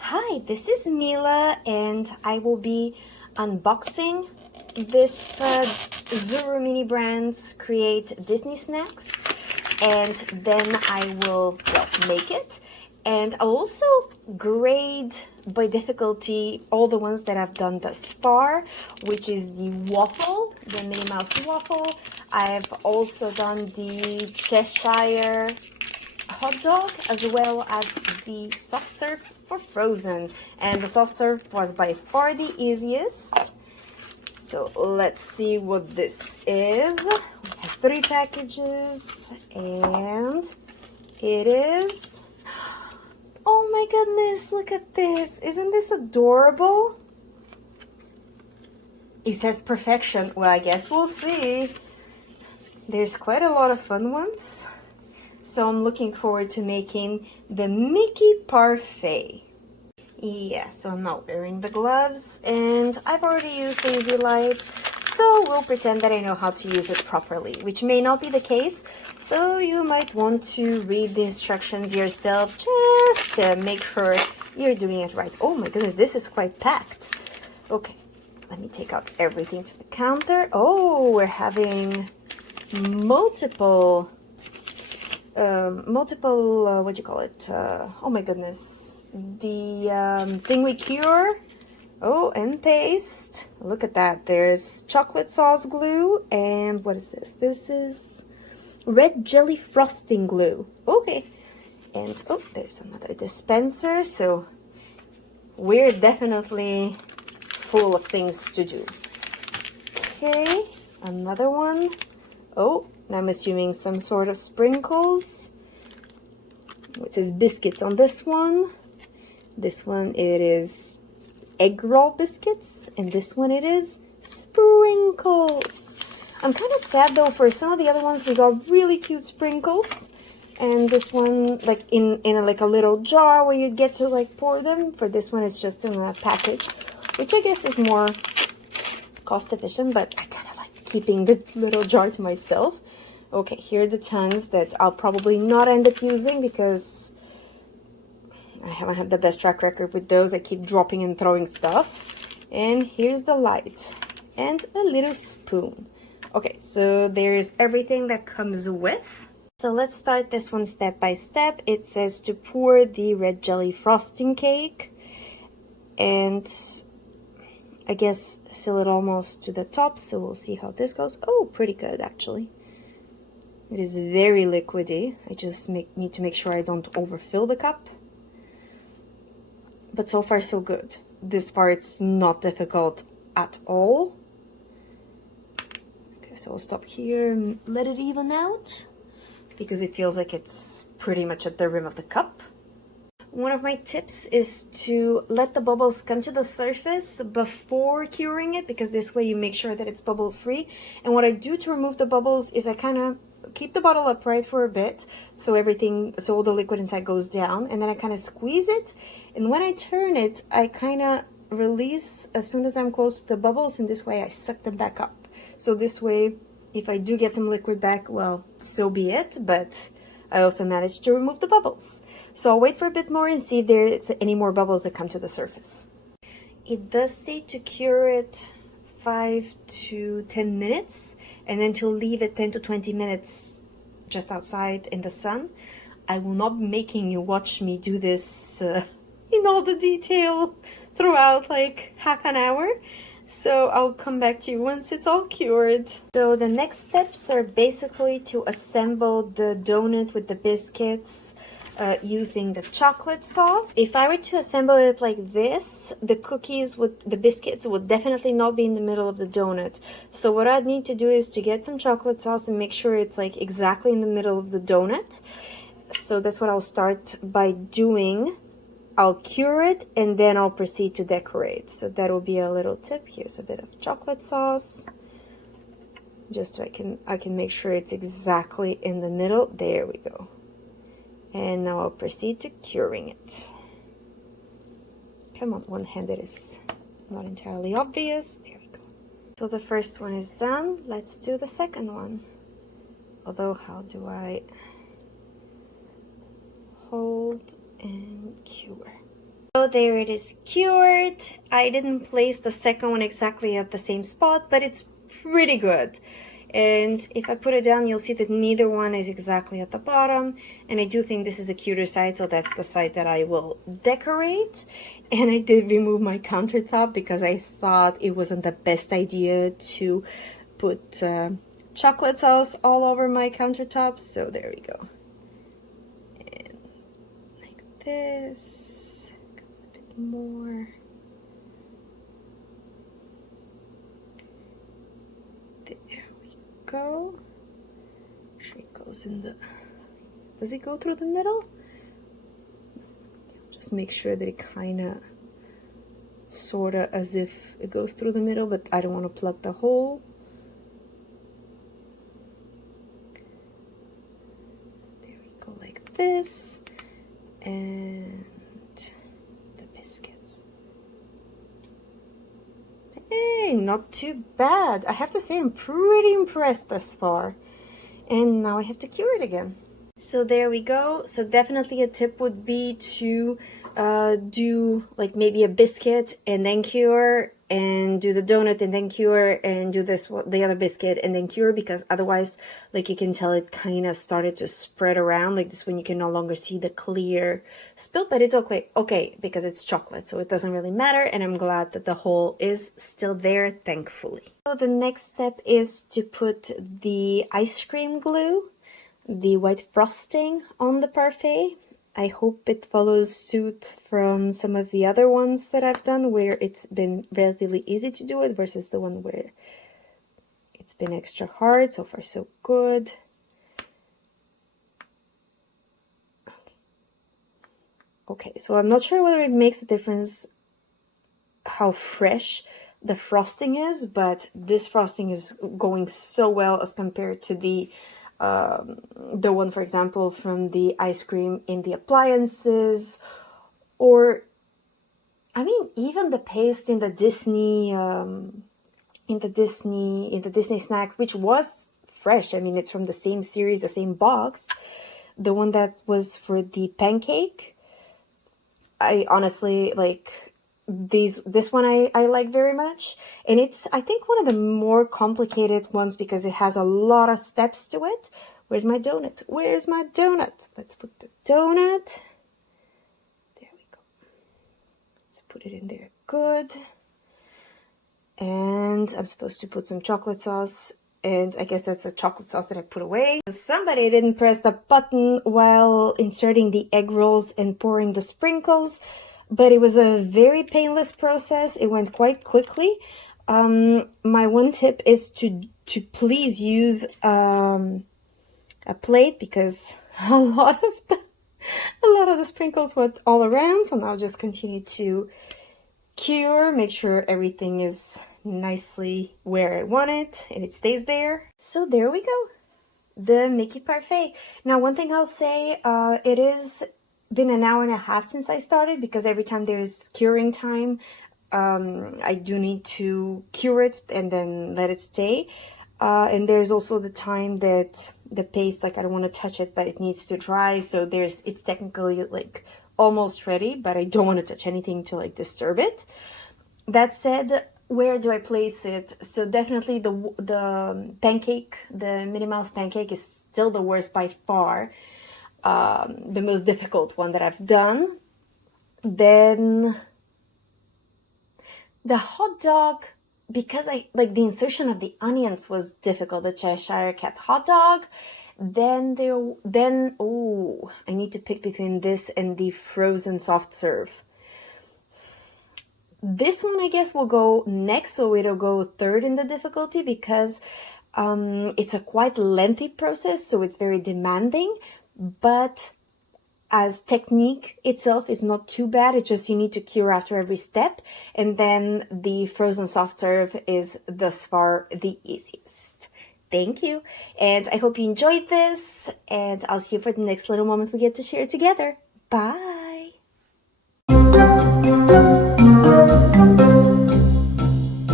Hi, this is Mila and I will be unboxing this ZURU mini brands create Disney snacks, and then I will make it, and I'll also grade by difficulty all the ones that I've done thus far, which is the waffle, the Minnie Mouse waffle. I've also done the Cheshire hot dog, as well as the soft serve for frozen, and the soft serve was by far the easiest. So let's see what this is. We have 3 packages, and it is, oh my goodness, look at this. Isn't this adorable? It says perfection. Well, I guess we'll see. There's quite a lot of fun ones. So I'm looking forward to making the Mickey Parfait. Yeah, so I'm not wearing the gloves, and I've already used the UV light, so we'll pretend that I know how to use it properly, which may not be the case, so you might want to read the instructions yourself just to make sure you're doing it right. Oh my goodness, this is quite packed. Okay, let me take out everything to the counter. Oh, we're having multiple what do you call it? Oh my goodness, the thing we cure. Oh, and paste. Look at that. There's chocolate sauce glue, and what is this? This is red jelly frosting glue. Okay, and oh, there's another dispenser. So we're definitely full of things to do. Okay, another one. Oh, I'm assuming some sort of sprinkles. It says biscuits on this one. This one, it is egg roll biscuits. And this one, it is sprinkles. I'm kind of sad though, for some of the other ones, we got really cute sprinkles. And this one, like in like a little jar where you get to like pour them. For this one, it's just in a package, which I guess is more cost efficient, but I kind of like keeping the little jar to myself. Okay, here are the tons that I'll probably not end up using because I haven't had the best track record with those. I keep dropping and throwing stuff. And here's the light and a little spoon. Okay, so there's everything that comes with. So let's start this one step by step. It says to pour the red jelly frosting cake and I guess fill it almost to the top, so we'll see how this goes. Oh, pretty good actually. It is very liquidy. I just need to make sure I don't overfill the cup. But so far so good. This part's not difficult at all. Okay, so I'll stop here and let it even out because it feels like it's pretty much at the rim of the cup. One of my tips is to let the bubbles come to the surface before curing it, because this way you make sure that it's bubble free. And what I do to remove the bubbles is I kind of keep the bottle upright for a bit so all the liquid inside goes down, and then I kind of squeeze it, and when I turn it I kind of release as soon as I'm close to the bubbles, and this way I suck them back up. So this way, if I do get some liquid back, well, so be it, but I also managed to remove the bubbles. So I'll wait for a bit more and see if there's any more bubbles that come to the surface. It does say to cure it 5 to 10 minutes, and then to leave it 10 to 20 minutes just outside in the sun. I will not be making you watch me do this in all the detail throughout like half an hour. So I'll come back to you once it's all cured. So the next steps are basically to assemble the donut with the biscuits using the chocolate sauce. If I were to assemble it like this, the biscuits would definitely not be in the middle of the donut. So what I'd need to do is to get some chocolate sauce and make sure it's like exactly in the middle of the donut. So that's what I'll start by doing. I'll cure it and then I'll proceed to decorate. So that will be a little tip. Here's a bit of chocolate sauce, just so I can make sure it's exactly in the middle. There we go. And now I'll proceed to curing it. Come on, one hand, it is not entirely obvious. There we go. So the first one is done. Let's do the second one. Although, how do I hold and cure? So there it is cured. I didn't place the second one exactly at the same spot, but it's pretty good. And if I put it down, you'll see that neither one is exactly at the bottom. And I do think this is the cuter side, so that's the side that I will decorate. And I did remove my countertop because I thought it wasn't the best idea to put chocolate sauce all over my countertop. So there we go. And like this, a bit more. Go. Sure, it goes in the. Does it go through the middle? Just make sure that it kind of, sort of, as if it goes through the middle, but I don't want to plug the hole. There we go, like this, and the biscuits. Hey, not too bad. I have to say I'm pretty impressed thus far. And now I have to cure it again. So there we go. So definitely a tip would be to do like maybe a biscuit and then cure, and do the donut and then cure, and do the other biscuit and then cure, because otherwise, like, you can tell it kind of started to spread around like this when you can no longer see the clear spill. But it's okay because it's chocolate, so it doesn't really matter, and I'm glad that the hole is still there, thankfully. So the next step is to put the ice cream glue, the white frosting, on the Parfait. I hope it follows suit from some of the other ones that I've done where it's been relatively easy to do it versus the one where it's been extra hard. So far, so good. Okay, so I'm not sure whether it makes a difference how fresh the frosting is, but this frosting is going so well as compared to the one, for example, from the ice cream in the appliances, or I mean, even the paste in the Disney snacks, which was fresh. I mean, it's from the same series, the same box. The one that was for the pancake, I honestly like. This one I like very much, and it's, I think, one of the more complicated ones because it has a lot of steps to it. Where's my donut? Where's my donut? Let's put the donut. There we go. Let's put it in there. Good. And I'm supposed to put some chocolate sauce, and I guess that's the chocolate sauce that I put away. Somebody didn't press the button while inserting the egg rolls and pouring the sprinkles. But it was a very painless process. It went quite quickly. My one tip is to please use a plate, because a lot of the sprinkles went all around. So now I'll just continue to cure, make sure everything is nicely where I want it and it stays there. So there we go, the Mickey Parfait. Now, one thing I'll say, it is been an hour and a half since I started, because every time there's curing time, I do need to cure it and then let it stay. And there's also the time that the paste, like, I don't want to touch it, but it needs to dry. So it's technically like almost ready, but I don't want to touch anything to like disturb it. That said, where do I place it? So definitely the pancake, the Minnie Mouse pancake, is still the worst by far. The most difficult one that I've done. Then the hot dog, because I like the insertion of the onions was difficult, the Cheshire Cat hot dog. Then I need to pick between this and the frozen soft serve. This one, I guess, will go next, so it'll go third in the difficulty, because it's a quite lengthy process, so it's very demanding. But as technique itself is not too bad. It's just you need to cure after every step. And then the frozen soft serve is thus far the easiest. Thank you. And I hope you enjoyed this. And I'll see you for the next little moment we get to share together. Bye.